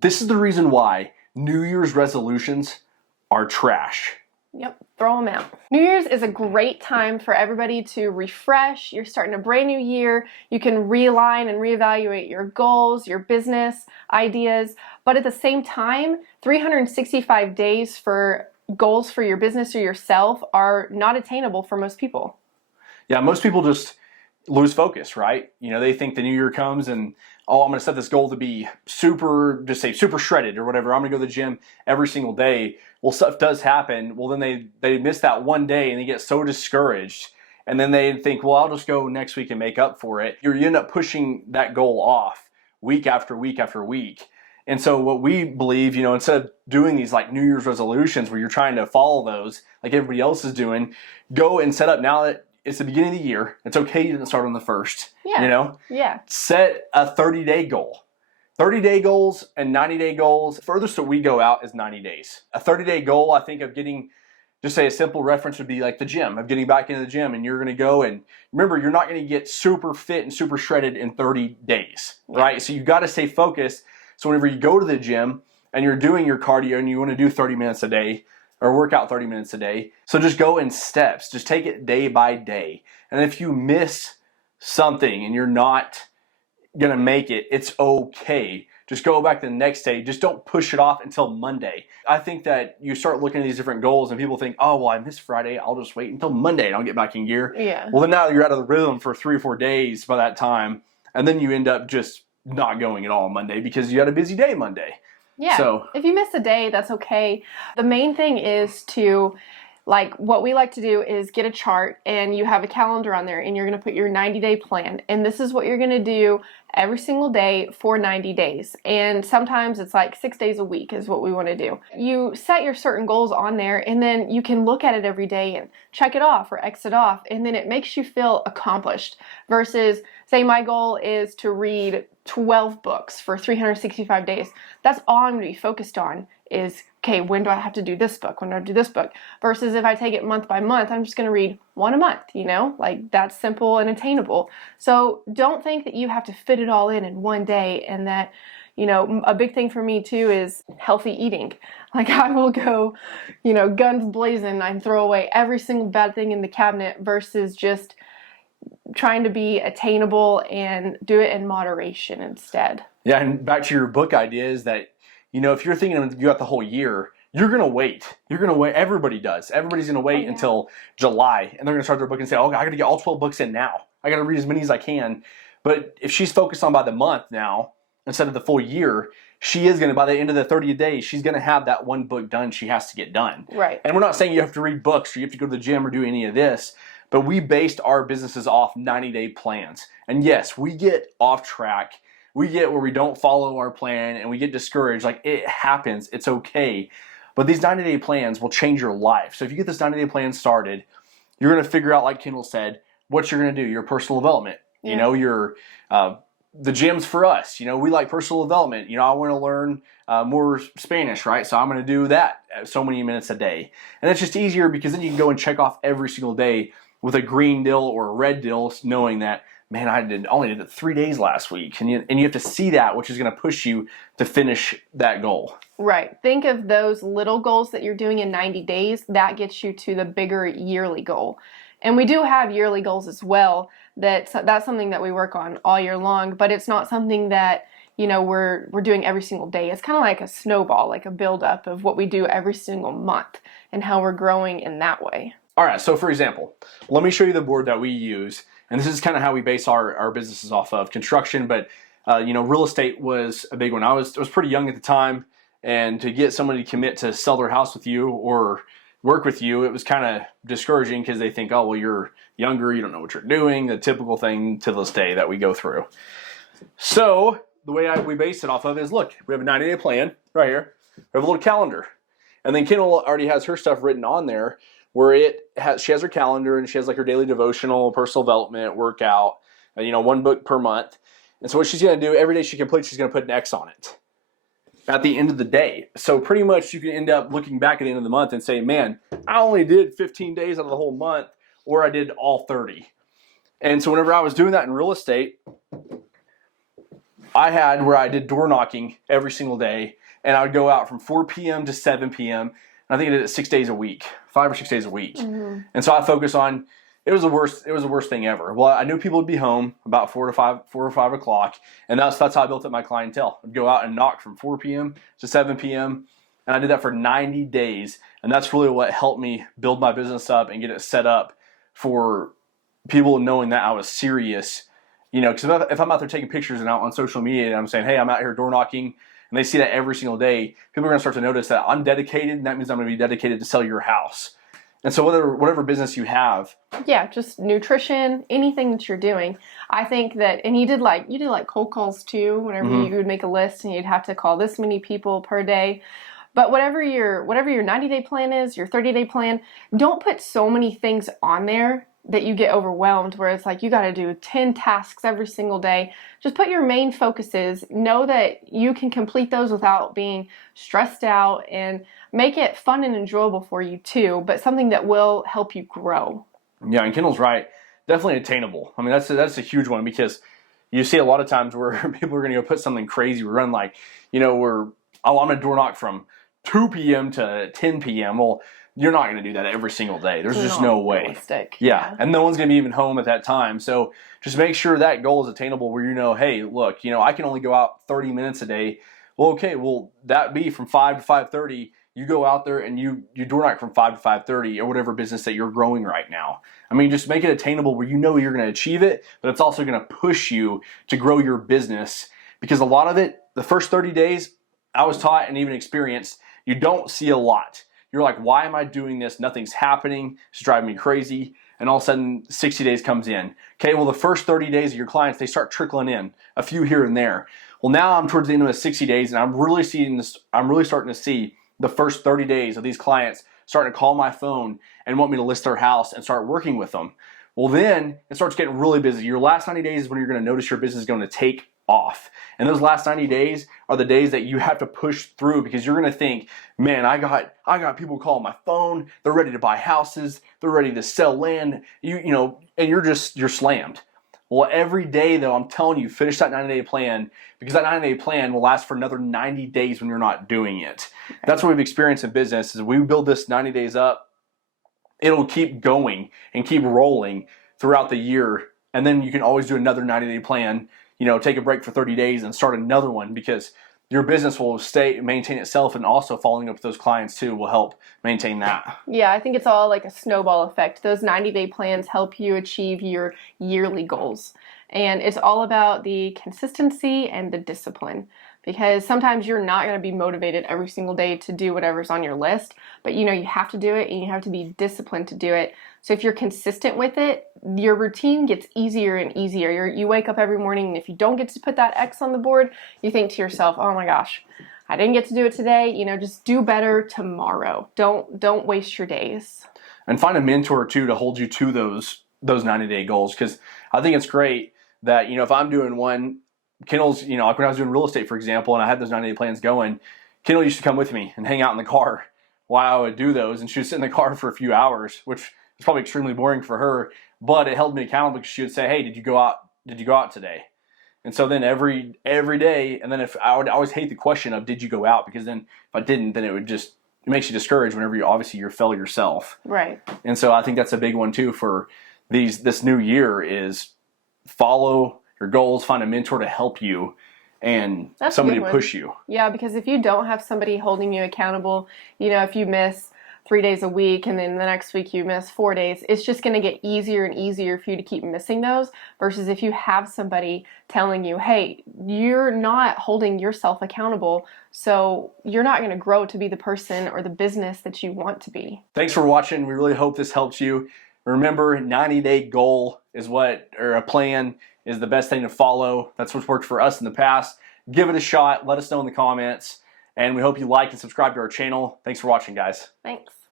This is the reason why New Year's resolutions are trash. Yep, throw them out. New Year's is a great time for everybody to refresh. You're starting a brand new year. You can realign and reevaluate your goals, your business ideas, but at the same time, 365 days for goals for your business or yourself are not attainable for most people. Yeah, most people just lose focus, right? You know, they think the new year comes and, oh, I'm going to set this goal to be super shredded or whatever. I'm going to go to the gym every single day. Well, stuff does happen. Well, then they miss that one day and they get so discouraged. And then they think, well, I'll just go next week and make up for it. You end up pushing that goal off week after week after week. And so what we believe, you know, instead of doing these like New Year's resolutions where you're trying to follow those like everybody else is doing, go and set up now that it's the beginning of the year. It's okay you didn't start on the 1st. Yeah. You know? Yeah. Set a 30-day goal. 30-day goals and 90-day goals. Furthest that we go out is 90 days. A 30-day goal, I think, of getting, just say a simple reference would be like the gym, of getting back into the gym, and you're going to go and remember, you're not going to get super fit and super shredded in 30 days, right? So you've got to stay focused. So whenever you go to the gym and you're doing your cardio and you want to do 30 minutes a day or work out 30 minutes a day, so just go in steps. Just take it day by day. And if you miss something and you're not going to make it, it's okay. Just go back the next day. Just don't push it off until Monday. I think that you start looking at these different goals and people think, oh, well, I missed Friday. I'll just wait until Monday and I'll get back in gear. Yeah. Well, then now you're out of the rhythm for 3 or 4 days by that time. And then you end up just not going at all on Monday because you had a busy day Monday. Yeah. So if you miss a day, that's okay. The main thing is to, like, what we like to do is get a chart and you have a calendar on there and you're going to put your 90-day plan. And this is what you're going to do every single day for 90 days. And sometimes it's like 6 days a week is what we want to do. You set your certain goals on there and then you can look at it every day and check it off or X it off. And then it makes you feel accomplished versus, say my goal is to read 12 books for 365 days. That's all I'm going to be focused on is, okay, when do I have to do this book? When do I do this book? Versus if I take it month by month, I'm just going to read one a month, you know? Like, that's simple and attainable. So don't think that you have to fit it all in one day, and that, you know, a big thing for me too is healthy eating. Like, I will go, you know, guns blazing and throw away every single bad thing in the cabinet versus just trying to be attainable and do it in moderation instead. yeah, and back to your book idea is that, you know, if you're thinking you got the whole year, you're going to wait. You're going to wait. Everybody does. Everybody's going to wait until July, and they're going to start their book and say, oh, I got to get all 12 books in now. I got to read as many as I can. But if she's focused on by the month now, instead of the full year, she is going to, by the end of the 30 days, she's going to have that one book done she has to get done. Right. And we're not saying you have to read books or you have to go to the gym or do any of this, but we based our businesses off 90-day plans. And yes, we get off track. We get where we don't follow our plan and we get discouraged. Like, it happens. It's okay. But these 90-day plans will change your life. So if you get this 90-day plan started, you're going to figure out, like Kendall said, what you're going to do, your personal development. Yeah. You know, your the gym's for us. You know, we like personal development. You know, I want to learn more Spanish, right? So I'm going to do that so many minutes a day. And it's just easier because then you can go and check off every single day with a green dill or a red dill, knowing that, man, I only did it 3 days last week. And you have to see that, which is going to push you to finish that goal. Right. Think of those little goals that you're doing in 90 days. That gets you to the bigger yearly goal. And we do have yearly goals as well. That's something that we work on all year long, but it's not something that, you know, we're doing every single day. It's kind of like a snowball, like a buildup of what we do every single month and how we're growing in that way. All right, so for example, let me show you the board that we use. And this is kind of how we base our businesses off of construction, but you know, real estate was a big one. I was pretty young at the time, and to get somebody to commit to sell their house with you or work with you, it was kind of discouraging because they think, oh, well, you're younger, you don't know what you're doing, the typical thing to this day that we go through. So the way we base it off of is, look, we have a 90-day plan right here. We have a little calendar. And then Kendall already has her stuff written on there where she has her calendar and she has like her daily devotional, personal development, workout, you know, 1 book per month. And so what she's going to do, every day she completes, she's going to put an X on it at the end of the day. So pretty much you can end up looking back at the end of the month and say, man, I only did 15 days out of the whole month, or I did all 30. And so whenever I was doing that in real estate, I had where I did door knocking every single day, and I would go out from 4 p.m. to 7 p.m. And I think I did it 6 days a week, 5 or 6 days a week. Mm-hmm. And so I focused on, it was the worst thing ever. Well, I knew people would be home about 4 or 5 o'clock, and that's how I built up my clientele. I'd go out and knock from 4 p.m. to 7 p.m., and I did that for 90 days. And that's really what helped me build my business up and get it set up for people knowing that I was serious. You know, because if I'm out there taking pictures and out on social media and I'm saying, hey, I'm out here door knocking, and they see that every single day, people are going to start to notice that I'm dedicated, and that means I'm going to be dedicated to sell your house. And so whatever business you have. Yeah, just nutrition, anything that you're doing. I think that, and you did like cold calls too, whenever you would make a list and you'd have to call this many people per day. But whatever your 90-day plan is, your 30-day plan, don't put so many things on there that you get overwhelmed, where it's like you got to do 10 tasks every single day. Just put your main focuses. Know that you can complete those without being stressed out, and make it fun and enjoyable for you too, but something that will help you grow. Yeah, and Kendall's right. Definitely attainable. I mean, that's a huge one, because you see a lot of times where people are going to go put something crazy. We run like, I'm going to door knock from 2 p.m. to 10 p.m. Well, you're not going to do that every single day. There's just no way. Realistic. Yeah, and no one's going to be even home at that time. So just make sure that goal is attainable, where hey, look, I can only go out 30 minutes a day. Well, okay, that be from 5 to 5:30. You go out there and you door knock from 5 to 5:30, or whatever business that you're growing right now. I mean, just make it attainable where you're going to achieve it, but it's also going to push you to grow your business, because a lot of it, the first 30 days, I was taught and even experienced, you don't see a lot. You're like, why am I doing this? Nothing's happening. It's driving me crazy. And all of a sudden, 60 days comes in. Okay, well, the first 30 days of your clients, they start trickling in, a few here and there. Well, now I'm towards the end of the 60 days, and I'm really starting to see the first 30 days of these clients starting to call my phone and want me to list their house and start working with them. Well, then it starts getting really busy. Your last 90 days is when you're going to notice your business is going to take off. And those last 90 days are the days that you have to push through, because you're going to think, man, I got people calling my phone. They're ready to buy houses. They're ready to sell land. And you're slammed. Well, every day though, I'm telling you, finish that 90-day plan, because that 90-day plan will last for another 90 days when you're not doing it. That's what we've experienced in business, is we build this 90 days up. It'll keep going and keep rolling throughout the year. And then you can always do another 90-day plan, take a break for 30 days and start another one, because your business will maintain itself, and also following up with those clients too will help maintain that. Yeah, I think it's all like a snowball effect. Those 90-day plans help you achieve your yearly goals. And it's all about the consistency and the discipline, because sometimes you're not going to be motivated every single day to do whatever's on your list, but you have to do it, and you have to be disciplined to do it. So if you're consistent with it, your routine gets easier and easier. You wake up every morning, and if you don't get to put that X on the board, you think to yourself, oh my gosh, I didn't get to do it today. Just do better tomorrow. Don't waste your days. And find a mentor too to hold you to those 90-day goals, because I think it's great that, if I'm doing one, Kendall's, like when I was doing real estate, for example, and I had those 90-day plans going, Kendall used to come with me and hang out in the car while I would do those, and she would sit in the car for a few hours, which is probably extremely boring for her, but it held me accountable, because she would say, hey, did you go out today? And so then every day, and then if I would always hate the question of did you go out, because then if I didn't, then it makes you discouraged whenever you fail yourself. Right. And so I think that's a big one too for this new year, is follow your goals, find a mentor to help you, and somebody to push you. Yeah, because if you don't have somebody holding you accountable, if you miss 3 days a week and then the next week you miss 4 days, it's just going to get easier and easier for you to keep missing those, versus if you have somebody telling you, hey, you're not holding yourself accountable, so you're not going to grow to be the person or the business that you want to be. Thanks for watching. We really hope this helps you. Remember, 90-day goal or a plan is the best thing to follow. That's what's worked for us in the past. Give it a shot. Let us know in the comments. And we hope you like and subscribe to our channel. Thanks for watching, guys. Thanks.